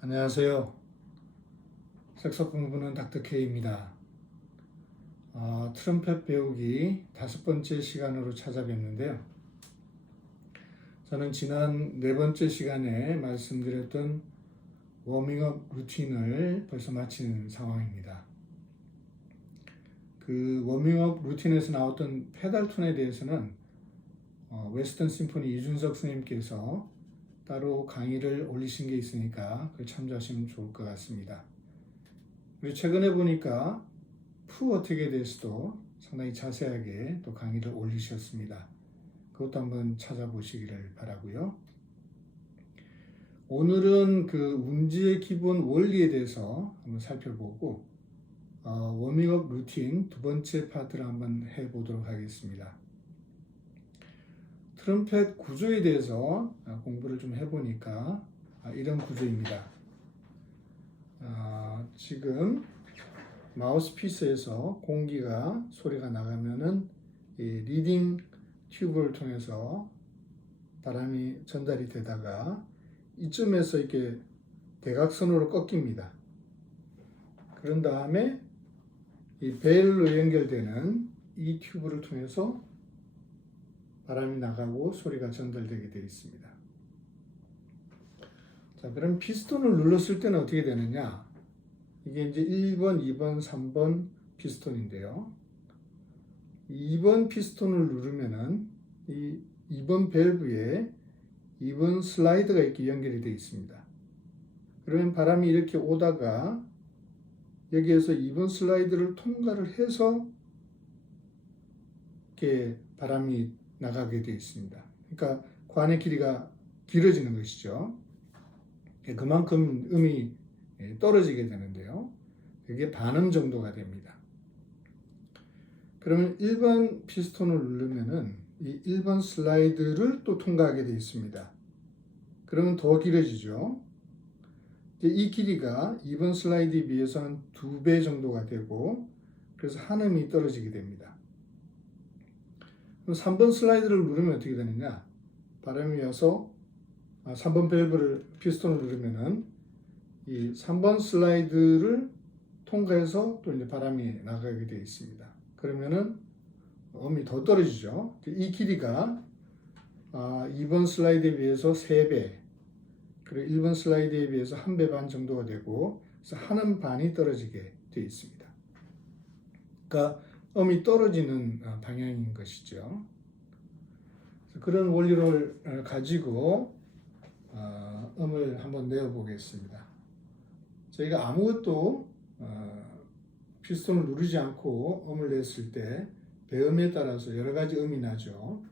안녕하세요. 색소폰 공부는 닥터 K입니다. 트럼펫 배우기 5번째 시간으로 찾아뵙는데요. 저는 지난 4번째 시간에 말씀드렸던 워밍업 루틴을 벌써 마친 상황입니다. 그 워밍업 루틴에서 나왔던 페달 톤에 대해서는 웨스턴 심포니 이준석 선생님께서 따로 강의를 올리신 게 있으니까 그걸 참조하시면 좋을 것 같습니다. 그리고 최근에 보니까 푸 어택에 대해서도 상당히 자세하게 또 강의를 올리셨습니다. 그것도 한번 찾아보시기를 바라고요. 오늘은 그 운지의 기본 원리에 대해서 한번 살펴보고 워밍업 루틴 2번째 파트를 한번 해보도록 하겠습니다. 트럼펫 구조에 대해서 공부를 좀 해보니까 이런 구조입니다. 지금 마우스피스에서 공기가 소리가 나가면은 이 리딩 튜브를 통해서 바람이 전달이 되다가 이쯤에서 이렇게 대각선으로 꺾입니다. 그런 다음에 이 벨로 연결되는 이 튜브를 통해서 바람이 나가고 소리가 전달되게 되어 있습니다. 자, 그럼 피스톤을 눌렀을 때는 어떻게 되느냐? 이게 이제 1번, 2번, 3번 피스톤인데요. 2번 피스톤을 누르면은 이 2번 밸브에 2번 슬라이드가 이렇게 연결이 되어 있습니다. 그러면 바람이 이렇게 오다가 여기에서 2번 슬라이드를 통과를 해서 이렇게 바람이 나가게 되어 있습니다. 그러니까 관의 길이가 길어지는 것이죠. 그만큼 음이 떨어지게 되는데요. 그게 반음 정도가 됩니다. 그러면 1번 피스톤을 누르면은 이 1번 슬라이드를 또 통과하게 되어 있습니다. 그러면 더 길어지죠. 이 길이가 2번 슬라이드에 비해서 한 2배 정도가 되고 그래서 한음이 떨어지게 됩니다. 그럼 3번 슬라이드를 누르면 어떻게 되느냐? 바람이 와서 3번 밸브를 피스톤을 누르면은 이 3번 슬라이드를 통과해서 또 이제 바람이 나가게 되어 있습니다. 그러면은 음이 더 떨어지죠. 이 길이가 2번 슬라이드에 비해서 3배, 그리고 1번 슬라이드에 비해서 1배 반 정도가 되고, 그래서 한음 반이 떨어지게 되어 있습니다. 그러니까 음이 떨어지는 방향인 것이죠. 그런 원리를 가지고 음을 한번 내어 보겠습니다. 저희가 아무것도 피스톤을 누르지 않고 음을 냈을 때 배음에 따라서 여러 가지 음이 나죠.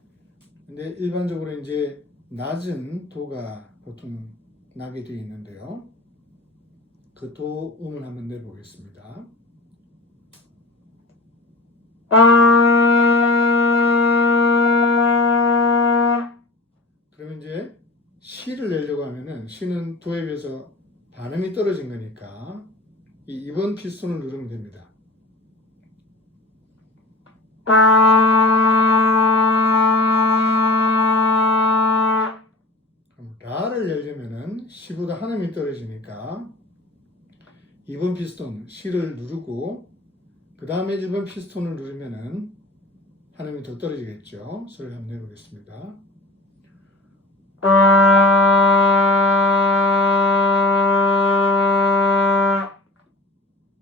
근데 일반적으로 이제 낮은 도가 보통 나게 되어 있는데요. 그 도 음을 한번 내보겠습니다. 그러면 이제 시를 내려고 하면은 시는 도에 비해서 반음이 떨어진 거니까 이 2번 피스톤을 누르면 됩니다. 그럼 라를 내려면은 시보다 한음이 떨어지니까 2번 피스톤 시를 누르고 그 다음에 1번 피스톤을 누르면은 한음이 더 떨어지겠죠. 소리를 한번 내보겠습니다.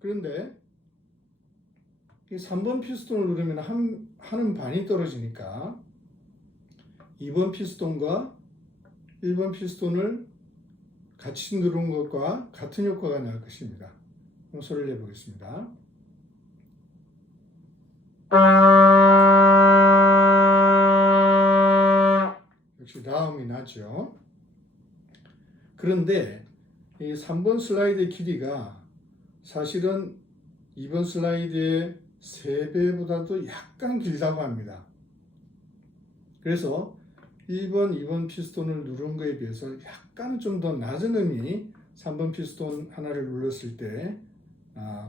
그런데 이 3번 피스톤을 누르면 한음 반이 떨어지니까 2번 피스톤과 1번 피스톤을 같이 누른 것과 같은 효과가 날 것입니다. 한번 소리를 내보겠습니다. 역시 라음이 나죠. 그런데 이 3번 슬라이드의 길이가 사실은 2번 슬라이드의 3배보다도 약간 길다고 합니다. 그래서 1번, 2번 피스톤을 누른 거에 비해서 약간 좀 더 낮은 음이 3번 피스톤 하나를 눌렀을 때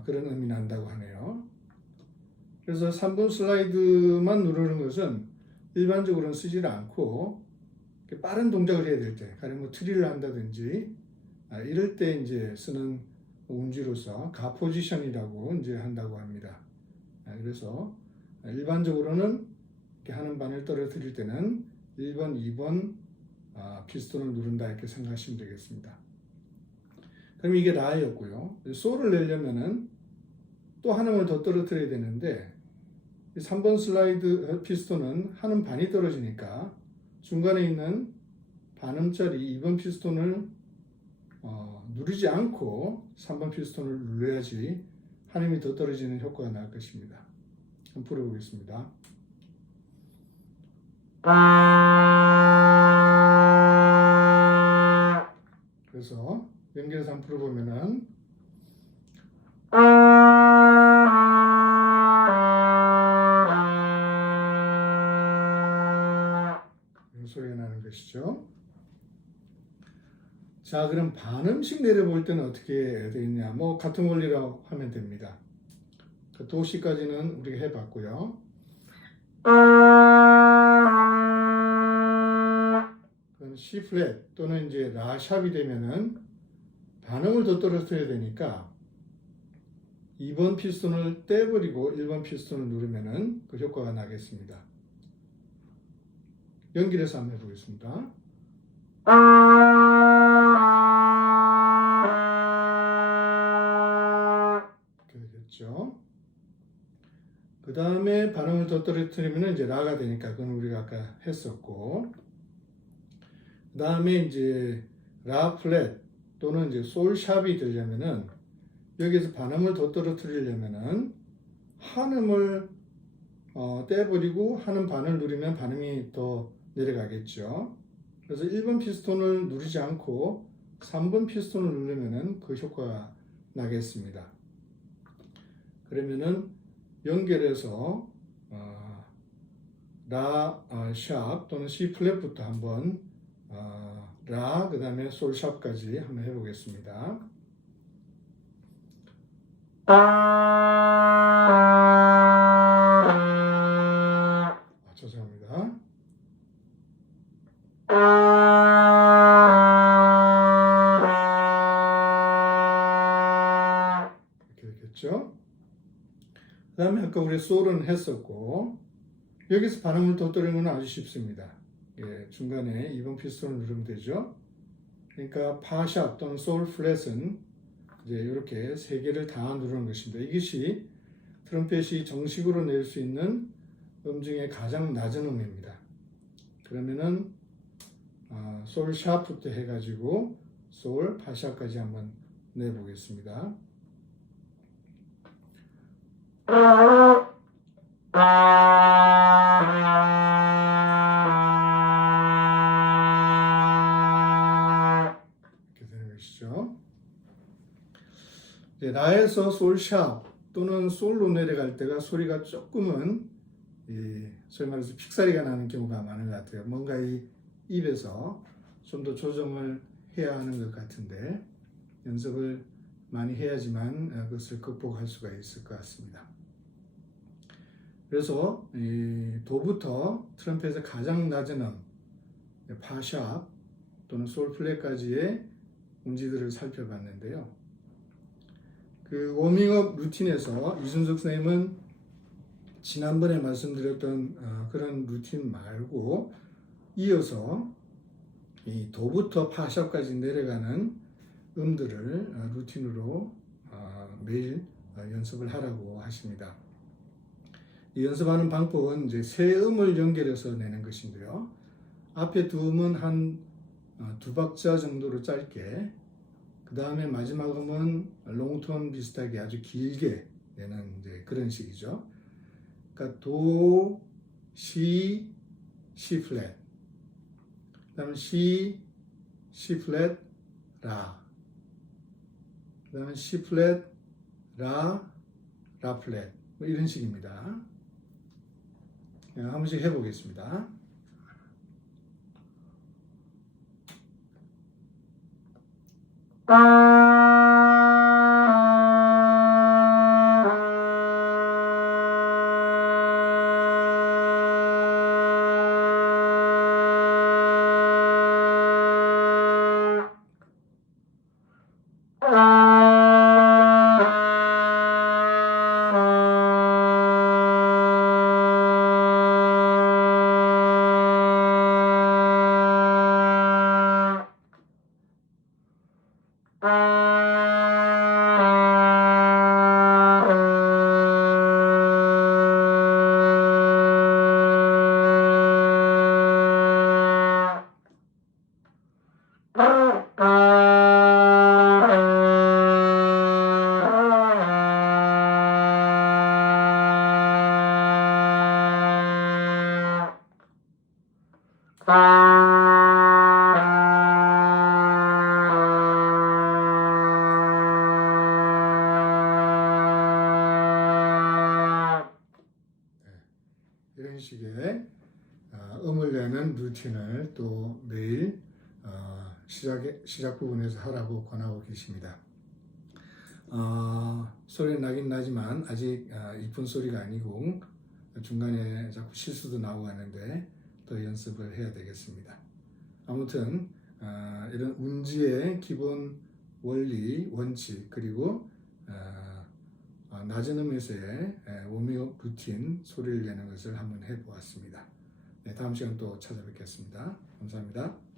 그런 음이 난다고 하네요. 그래서 3번 슬라이드만 누르는 것은 일반적으로는 쓰지 않고 빠른 동작을 해야 될 때, 가령 뭐 트리를 한다든지 이럴 때 이제 쓰는 운지로서 가 포지션이라고 이제 한다고 합니다. 그래서 일반적으로는 이렇게 하는 바늘 떨어뜨릴 때는 1번, 2번 피스톤을 누른다 이렇게 생각하시면 되겠습니다. 그럼 이게 라였고요. 솔을 내려면은 또 한 음을 더 떨어뜨려야 되는데 3번 슬라이드 피스톤은 한 음 반이 떨어지니까 중간에 있는 반음짜리 2번 피스톤을 누르지 않고 3번 피스톤을 눌러야지 한 음이 더 떨어지는 효과가 나올 것입니다. 한번 풀어보겠습니다. 그래서 연결해서 한번 풀어보면은 이런 소리가 나는 것이죠. 자, 그럼 반음씩 내려볼 때는 어떻게 되겠냐? 뭐 같은 원리라고 하면 됩니다. 도시까지는 우리가 해봤고요. 그럼 C 플랫 또는 이제 라 샵이 되면은 반음을 더 떨어뜨려야 되니까 2번 피스톤을 떼버리고 1번 피스톤을 누르면은 그 효과가 나겠습니다. 연결해서 한번 해보겠습니다. 이렇게 되겠죠. 그 다음에 반음을 더 떨어뜨리면 이제 라가 되니까 그건 우리가 아까 했었고, 그 다음에 이제 라 플랫 또는 이제 솔 샵이 되려면은 여기서 반음을 더 떨어뜨리려면은 한 음을 떼버리고 한 음 반을 누르면 반음이 더 내려가겠죠. 그래서 1번 피스톤을 누르지 않고 3번 피스톤을 누르면은 그 효과가 나겠습니다. 그러면은 연결해서 라 샵 또는 C 플랫부터 한번 라 그 다음에 솔 샵까지 한번 해보겠습니다. 죄송합니다. 이렇게 되겠죠. 그 다음에 아까 우리 솔은 했었고, 여기서 반음을 더 떨리는 건 아주 쉽습니다. 예, 중간에 2번 피스톤을 누르면 되죠. 그러니까 파샵 또는 솔 플랫은 이제 이렇게 세 개를 다 누르는 것입니다. 이것이 트럼펫이 정식으로 낼 수 있는 음 중에 가장 낮은 음입니다. 그러면은 솔 샤프부터 해가지고 솔 파샵까지 한번 내보겠습니다. 이렇게 되는 것이죠. 라에서 솔 샵 또는 솔로 내려갈 때가 소리가 조금은 소위 말해서 픽사리가 나는 경우가 많은 것 같아요. 뭔가 이 입에서 좀 더 조정을 해야 하는 것 같은데 연습을 많이 해야지만 그것을 극복할 수가 있을 것 같습니다. 그래서 도부터 트럼펫의 가장 낮은 음, 파샵 또는 솔 플랫까지의 운지들을 살펴봤는데요. 그 워밍업 루틴에서 이순석 선생님은 지난번에 말씀드렸던 그런 루틴 말고 이어서 이 도부터 파샵까지 내려가는 음들을 루틴으로 매일 연습을 하라고 하십니다. 이 연습하는 방법은 이제 세 음을 연결해서 내는 것인데요. 앞에 두 음은 한 두 박자 정도로 짧게, 그 다음에 마지막 음은 롱톤 비슷하게 아주 길게 내는 이제 그런 식이죠. 그러니까 도, 시, 시 플랫, 그 다음에 시, 시 플랫, 라, 그 다음에 시 플랫, 라, 라 플랫, 뭐 이런 식입니다. 한 번씩 해보겠습니다. 이런 식의 음을 내는 루틴을 또 매일 시작 부분에서 하라고 권하고 계십니다. 소리는 나긴 나지만 아직 이쁜 소리가 아니고 중간에 자꾸 실수도 나오고 하는데 더 연습을 해야 되겠습니다. 아무튼 이런 운지의 기본 원리, 원칙 그리고 낮은 음에서의 워밍업 루틴 소리를 내는 것을 한번 해보았습니다. 네, 다음 시간 또 찾아뵙겠습니다. 감사합니다.